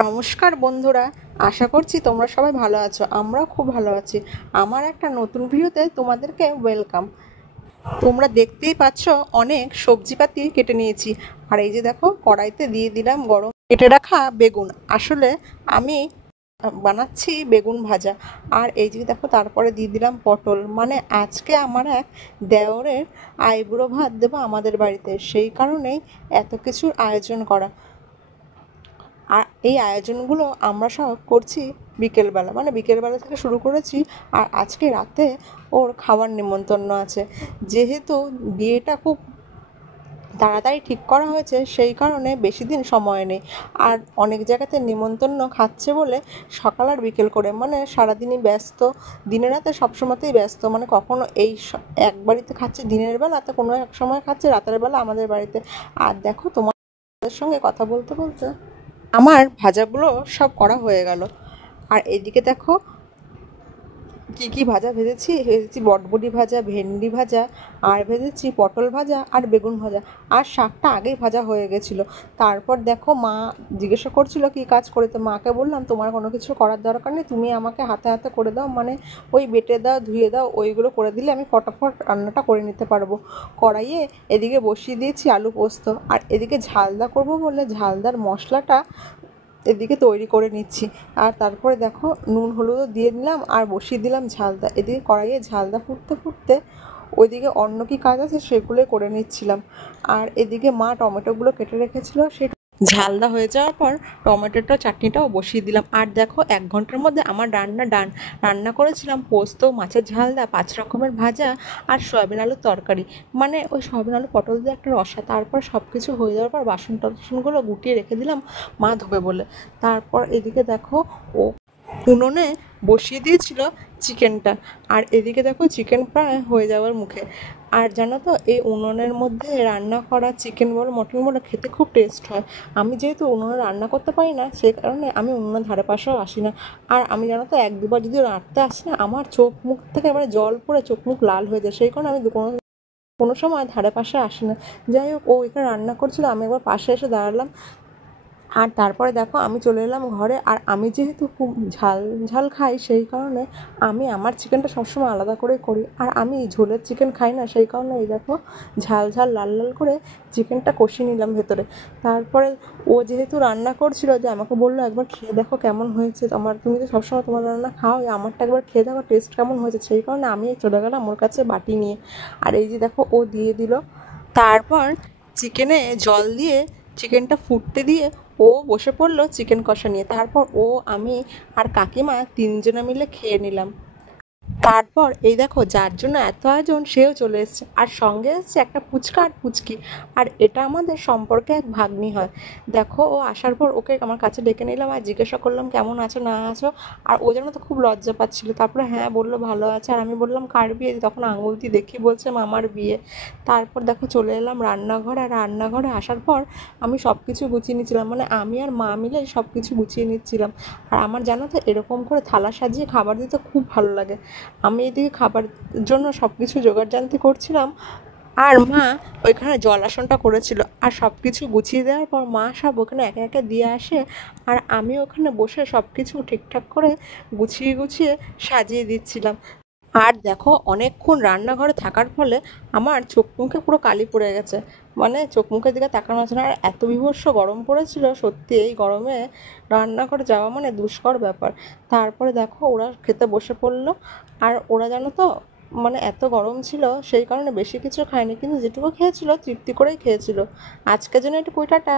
নমস্কার বন্ধুরা, আশা করছি তোমরা সবাই ভালো আছো। আমরাও খুব ভালো আছি। আমার একটা নতুন ভিডিওতে তোমাদেরকে ওয়েলকাম। তোমরা দেখতেই পাচ্ছ অনেক সবজিপাতি কেটে নিয়েছি। আর এই যে দেখো, কড়াইতে দিয়ে দিলাম গরম কেটে রাখা বেগুন। আসলে আমি বানাচ্ছি বেগুন ভাজা। আর এই যে দেখো, তারপরে দিয়ে দিলাম পটল। মানে আজকে আমার এক দেওরের আইবুড়ো ভাত দেবো আমাদের বাড়িতে, সেই কারণেই এত কিছুর আয়োজন করা। আর এই আয়োজনগুলো আমরা সব করছি বিকেলবেলা, মানে বিকেলবেলা থেকে শুরু করেছি। আর আজকে রাতে ওর খাবার নিমন্ত্রণ আছে। যেহেতু বিয়েটা খুব তাড়াতাড়ি ঠিক করা হয়েছে, সেই কারণে বেশি দিন সময় নেই। আর অনেক জায়গাতে নিমন্ত্রণ খাচ্ছে বলে সকাল আর বিকেল করে, মানে সারাদিনই ব্যস্ত। দিনে রাতে সবসময়তেই ব্যস্ত, মানে কখনো এক বাড়িতে খাচ্ছে দিনের বেলা, তো কোনো এক সময় খাচ্ছে রাতের বেলা আমাদের বাড়িতে। আর দেখো, তোমাদের সঙ্গে কথা বলতে বলতে আমার ভাজাগুলো সব করা হয়ে গেল। আর এদিকে দেখো কি কি ভাজা ভেজেছি বটবটি ভাজা, ভেন্ডি ভাজা, আর ভেজেছি পটল ভাজা আর বেগুন ভাজা। আর শাকটা আগেই ভাজা হয়ে গেছিলো। তারপর দেখো, মা জিজ্ঞাসা করছিল কি কাজ করে, তো মাকে বললাম তোমার কোনো কিছু করার দরকার নেই, তুমি আমাকে হাতে হাতে করে দাও, মানে ওই বেটে দাও, ধুয়ে দাও, ওইগুলো করে দিলে আমি ফটাফট রান্নাটা করে নিতে পারবো। কড়াইয়ে এদিকে বসিয়ে দিয়েছি আলু পোস্ত, আর এদিকে ঝালদা করবো বলে ঝালদার মশলাটা এদিকে তৈরি করে নিচ্ছি। আর তারপরে দেখো, নুন হলুদও দিয়ে দিলাম আর বসিয়ে দিলাম ঝালদা। এদিকে কড়াইয়ে ঝালদা ফুটতে ফুটতে ওইদিকে অন্য কি কাজ আছে সেগুলোই করে নিচ্ছিলাম। আর এদিকে মা টমেটোগুলো কেটে রেখেছিল, সেই ঝালদা হয়ে যাওয়ার পর টমেটোটা চাটনিটাও বসিয়ে দিলাম। আর দেখো, 1 ঘন্টার মধ্যে আমার রান্না করেছিলাম পোস্ত, মাছের ঝালদা, 5 রকমের ভাজা আর সয়াবিন আলুর তরকারি। মানে ওই সয়াবিন আলু পটল দিয়ে একটা রসা। তারপর সব কিছু হয়ে যাওয়ার পর বাসন টাসনগুলো গুটিয়ে রেখে দিলাম মা ধোবে বলে। তারপর এদিকে দেখো, ও উনুনে বসিয়ে দিয়েছিল চিকেনটা। আর এদিকে দেখো, চিকেন প্রায় হয়ে যাওয়ার মুখে। আর জানো তো, এই উনুনের মধ্যে রান্না করা চিকেন বলো মটন বলো খেতে খুব টেস্ট হয়। আমি যেহেতু উনুনে রান্না করতে পারি না, সেই কারণে আমি উনুনের ধারে পাশেও আসি না। আর আমি জানো তো, 1-2বার যদি রাঁধতে আসি না, আমার চোখ মুখ থেকে এবারে জল পড়ে চোখ মুখ লাল হয়ে যায়। সেই কারণে আমি কোনো কোনো সময় ধারে পাশে আসি না। যাই হোক, ও এখানে রান্না করছিল, আমি একবার পাশে এসে দাঁড়ালাম। আর তারপরে দেখো, আমি চলে এলাম ঘরে। আর আমি যেহেতু খুব ঝাল ঝাল খাই, সেই কারণে আমি আমার চিকেনটা সবসময় আলাদা করে করি। আর আমি ঝোলের চিকেন খাই না, সেই কারণে এই দেখো, ঝাল ঝাল লাল লাল করে চিকেনটা কষিয়ে নিলাম ভেতরে। তারপরে ও যেহেতু রান্না করছিল, যে আমাকে বললো একবার খেয়ে দেখো কেমন হয়েছে, তুমি তো সবসময় তোমার রান্না খাও, আমারটা একবার খেয়ে দেখো টেস্ট কেমন হয়েছে। সেই কারণে আমি চলে গেলাম ওর কাছে বাটি নিয়ে। আর এই যে দেখো, ও দিয়ে দিল। তারপর চিকেনে জল দিয়ে চিকেনটা ফুটতে দিয়ে ও বসে পড়লো চিকেন কষা নিয়ে। তারপর ও, আমি আর কাকিমা 3জনে মিলে খেয়ে নিলাম। তারপর এই দেখো, যার জন্য এত আয়োজন সেও চলে এসছে, আর সঙ্গে এসছে একটা ফুচকা আর পুচকি। আর এটা আমাদের সম্পর্কে এক ভাগ্নি হয়। দেখো, ও আসার পর ওকে আমার কাছে ডেকে নিলাম আর জিজ্ঞাসা করলাম কেমন আছো না আছো। আর ও যেন তো খুব লজ্জা পাচ্ছিল। তারপরে হ্যাঁ বললো ভালো আছে। আর আমি বললাম কার বিয়ে, তখন আঙুল দিয়ে দেখি বলছে মামার বিয়ে। তারপর দেখো, চলে এলাম রান্নাঘরে। আর রান্নাঘরে আসার পর আমি সব কিছু গুছিয়ে নিচ্ছিলাম, মানে আমি আর মা মিলে সব কিছু গুছিয়ে নিচ্ছিলাম। আর আমার জানো তো, এরকম করে থালা সাজিয়ে খাবার দিতে খুব ভালো লাগে। আমি এদিকে খাবার জন্য সব কিছু জোগাড়জান্তি করছিলাম, আর মা ওইখানে জল আসনটা করেছিল। আর সব কিছু গুছিয়ে দেওয়ার পর মা সব ওখানে একে একে দিয়ে আসে। আর আমি ওখানে বসে সব কিছু ঠিকঠাক করে গুছিয়ে গুছিয়ে সাজিয়ে দিচ্ছিলাম। আর দেখো, অনেকক্ষণ রান্নাঘরে থাকার ফলে আমার চোখ মুখে পুরো কালি পড়ে গেছে, মানে চোখ মুখের দিকে তাকানো আছে না। আর এত বীভৎস গরম পড়েছিল, সত্যি এই গরমে রান্নাঘরে যাওয়া মানে দুষ্কর ব্যাপার। তারপরে দেখো, ওরা খেতে বসে পড়লো। আর ওরা জানো তো, মানে এত গরম ছিল সেই কারণে বেশি কিছু খায়নি, কিন্তু যেটুকু খেয়েছিল তৃপ্তি করেই খেয়েছিল। আজকের জন্য একটু টাটা।